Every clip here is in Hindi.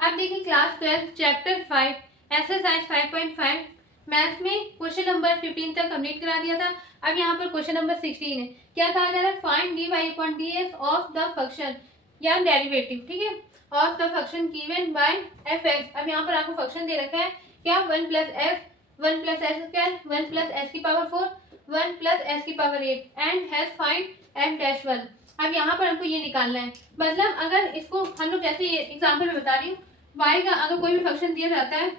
अब देखिए क्लास 12 चैप्टर 5 एक्सरसाइज 5.5 मैथ्स में क्वेश्चन नंबर 15 तक कंप्लीट करा दिया था। अब यहाँ पर क्वेश्चन नंबर 16 है। क्या कहा जा रहा है? Find D Y upon D x of the function या डेरिवेटिव, ठीक है, of the function given by F x. अब यहाँ पर आपको फंक्शन दे रखा है क्या? 1 plus x 1 plus x square 1 plus S की पावर 4 1 प्लस एस की power 8 and has find F dash 1। अब यहाँ पर हमको ये निकालना है। मतलब अगर इसको हम लोग जैसे एग्जाम्पल में बता रही हूँ, y का अगर कोई भी फंक्शन दिया जाता है,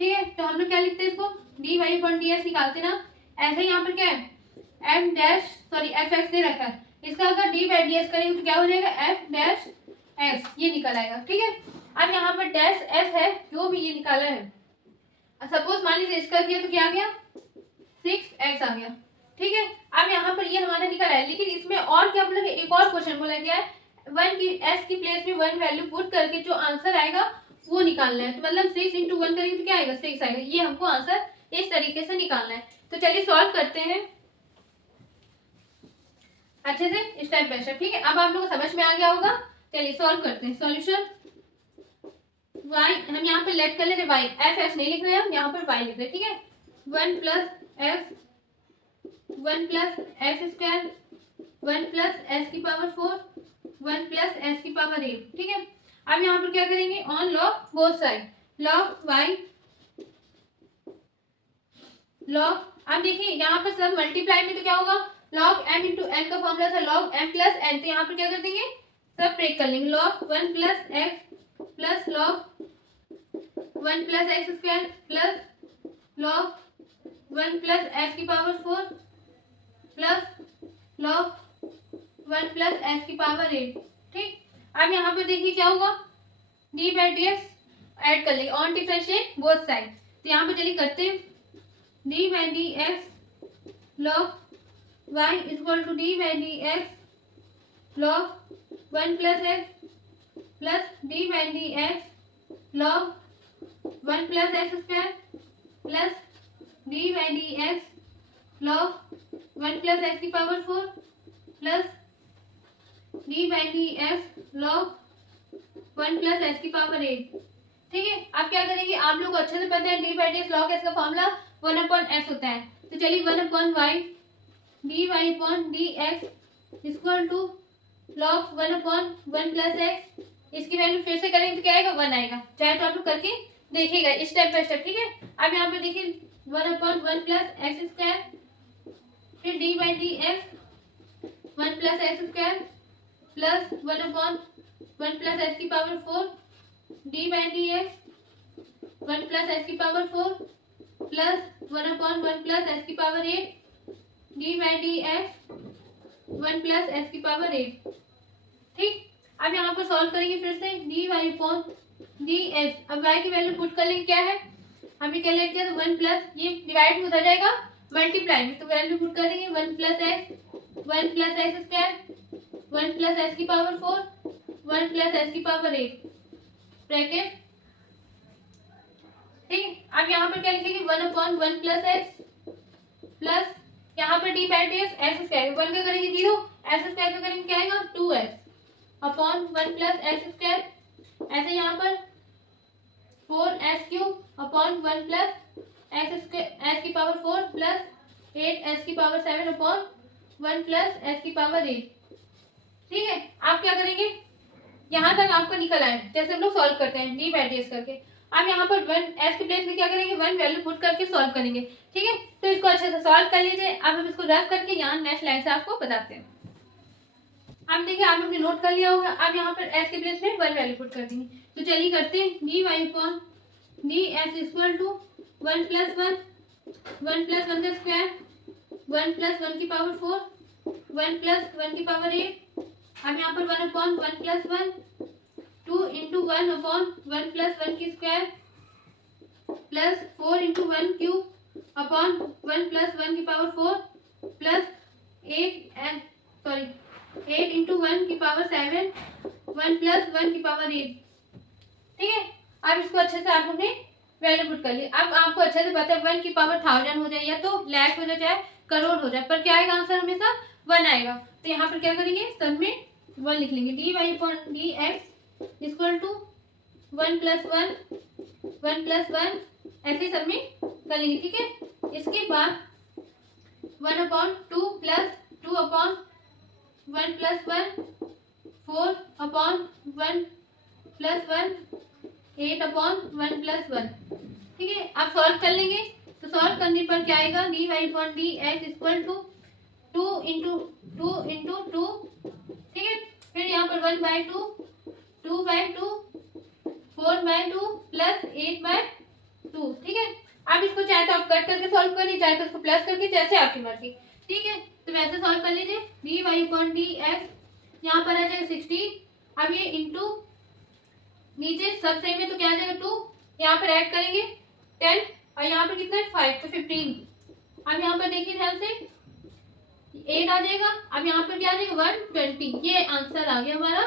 ठीक है, तो हम लोग क्या लिखते हैं इसको? D Y upon D X निकालते ना। ऐसे यहाँ पर क्या है? F dash sorry F X दे रखा है, इसका अगर डी बाई डी एक्स करेंगे तो क्या हो जाएगा? एफ डैश एक्स, ये निकल आएगा, ठीक है। अब यहाँ पर डैश एस है, जो भी ये निकाला है, सपोज मान लीजिए इसका किया तो क्या आ गया? 6x आ गया, ठीक है। अब यहाँ पर ये हमारा निकल है, लेकिन इसमें और क्या बोला? एक और क्वेश्चन बोला गया है, 1 की s की प्लेस में 1 वैल्यू पुट करके जो आंसर आएगा वो निकालना है। तो मतलब 6 इंटू 1 करेंगे तो क्या आएगा? 6 आएगा। ये हमको आंसर इस तरीके से निकालना है। तो चलिए सॉल्व करते हैं अच्छे से स्टेप बाय स्टेप, ठीक है। अब आप लोगों को समझ में आ गया होगा। चलिए सॉल्व करते हैं। सॉल्यूशन y हम यहाँ पर लेट कर ले रहे y, एफ एस नहीं लिख रहे हैं हम, यहाँ पर y लिख रहे हैं, ठीक है। 1 plus x square 1 plus S की पावर 4 1 प्लस एस की पावर 8, ठीक है। अब यहाँ पर क्या करेंगे? On log both side, log y log. अब देखिए यहाँ पर सब मल्टीप्लाई में तो क्या होगा? लॉग एम इंटू एन का फॉर्मूला था लॉग एम प्लस एन, तो यहाँ पर क्या कर देंगे? सब ब्रेक कर लेंगे। Log 1 plus X plus log 1 plus x square plus log 1 plus S की power 4 plus log 1 plus S की पावर 8, ठीक। अब यहाँ पर देखिए क्या होगा? D by D X add कर लेंगे, ऑन डिफरेंशिएट बोथ साइड। तो यहाँ पर चलिए करते हैं। D by D x log Y equal to D by D x log 1 plus X plus D by D x log 1 plus x square plus D by D x log 1 plus X की power 4 plus D by D x log 1 plus S की पावर 8, ठीक है। अब क्या करेंगे? आप लोग को अच्छे से पता है d by D x log s का फॉर्मूला 1 अपॉन एस होता है। तो चलिए 1 upon y d Y upon D x equal to log 1 upon 1 plus x. इसकी वैल्यू फिर से करेंगे तो क्या आएगा? 1 आएगा। चाहे तो आप लोग करके देखिएगा स्टेप बाय स्टेप, ठीक है। अब यहाँ पे देखिए 1 अपॉन 1 प्लस एक्स स्क्वायर, फिर D by D X 1 plus x square plus 1 upon 1 plus S की power 4 D by D X 1 plus S की power 4 plus 1 upon 1 plus S की power 8 D by D X 1 plus S की पावर 8, ठीक। अब यहाँ पर सॉल्व करेंगे फिर से D Y upon D X. अब वाई की वैल्यू पुट कर लेंगे, क्या है? हमने कैलकुलेट किया तो 1 प्लस, ये डिवाइड में उधर जाएगा मल्टीप्लाई में, तो वैल्यू पुट कर देंगे 1 plus x 1 plus x square 1 plus S की पावर 4 1 प्लस एस की पावर 8 ब्रैकेट, ठीक है। अब यहाँ पर क्या लिखेंगे? 1 अपॉन 1 प्लस एक्स प्लस यहाँ पर D by D x x square 1 का करेंगे 0, एक्स स्क्वायर का करेंगे क्या आएगा? 2x upon 1 plus x square, ऐसे यहाँ पर 4s cube upon 1 plus x square S की पावर 4 प्लस 8s की पावर 7 अपॉन 1 प्लस एस की पावर 8, ठीक है। आप क्या करेंगे? यहाँ तक आपको निकल आए जैसे हम लोग सॉल्व करते हैं डी बाई डी एक्स करके। अब यहाँ पर 1 एस के प्लेस में क्या करेंगे? 1 वैल्यू पुट करके सॉल्व करेंगे, ठीक है। तो इसको अच्छे से सॉल्व कर लीजिए। अब हम इसको रफ करके यहाँ नेक्स्ट लाइन से आपको बताते हैं। अब देखिए आप लोग ने नोट कर लिया होगा। अब यहाँ पर एस के प्लेस में 1 वैल्यू पुट कर देंगे, तो चलिए करते हैं। D Y upon d s equal to 1 plus 1 1 plus 1 का स्क्वायर 1 प्लस 1 की पावर 4 1 प्लस 1 की पावर 8। अब यहाँ पर 1 upon 1 plus 1 2 into 1 upon 1 plus 1 की square plus 4 into 1 cube upon 1 plus 1 की पावर 4 प्लस 8 इंटू 1 की पावर 7 1 प्लस 1 की पावर 8, ठीक है। अब इसको अच्छे से आप लोग ने वैल्यू पुट कर ली। अब आपको अच्छे से पता है 1 की पावर 1000 हो जाए या तो लाख हो जाए करोड़ हो जाए, पर क्या आएगा आंसर? हमेशा 1 आएगा। तो यहाँ पर क्या करेंगे? सब में 1 लिख लेंगे। D Y upon D x equal to 1 + 1 1 + 1 ऐसे सब में कर लेंगे, ठीक है। इसके बाद 1/2 प्लस 2/1 + 1 4/1 + 1 8/1 + 1, ठीक है। आप सॉल्व कर लेंगे तो सॉल्व करने पर क्या आएगा, dy/dx = 2 × 2 × 2, ठीक है। फिर यहाँ पर 1/2 2/2 4/2 + 8/2, ठीक है। आप इसको चाहे तो आप कट करके सॉल्व करिए, चाहे तो उसको प्लस करके, जैसे आपकी मर्जी, ठीक है। तो वैसे सॉल्व कर लीजिए। dy/dx यहाँ पर आ जाएगा 16, अब ये इंटू नीचे सब सेम है तो क्या आ जाएगा 2, यहाँ पर ऐड करेंगे 10 और यहाँ पर कितना है 5 तो 15। अब यहाँ पर देखिए ध्यान से 8 आ जाएगा, अब यहाँ पर क्या आ जाएगा 120, ये आंसर आ गया हमारा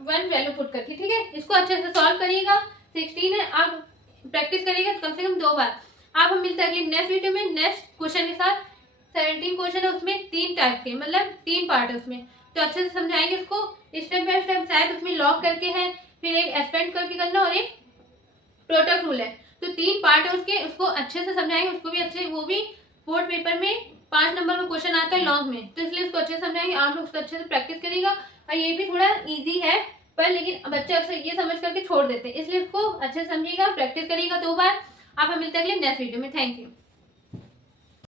1 वैल्यू पुट करके, ठीक है। इसको अच्छे से सॉल्व करिएगा। 16 है, आप प्रैक्टिस करिएगा कम से कम 2 बार। आप हम मिलते हैं अगली नेक्स्ट वीडियो में नेक्स्ट क्वेश्चन के साथ। 17 क्वेश्चन है, उसमें 3 टाइप के, मतलब 3 पार्ट है उसमें, तो अच्छे से समझाएंगे उसको स्टेप बाय स्टेप। शायद उसमें लॉग करके है, फिर एक एक्सपेंड करके करना और एक प्रोडक्ट रूल है, तो 3 पार्ट है उसके, उसको अच्छे से समझाएंगे। उसको भी अच्छे, वो भी बोर्ड पेपर में 5 नंबर का क्वेश्चन आता है लॉन्ग में, तो इसलिए उसको अच्छे से समझाएंगे। आप लोग उसको अच्छे से प्रैक्टिस करिएगा। और ये भी थोड़ा इजी है, पर लेकिन बच्चे अक्सर ये समझ करके छोड़ देते हैं, इसलिए उसको अच्छे से समझिएगा, प्रैक्टिस करिएगा 2 बार। आप हम मिलते हैं अगले नेक्स्ट वीडियो में। Thank you.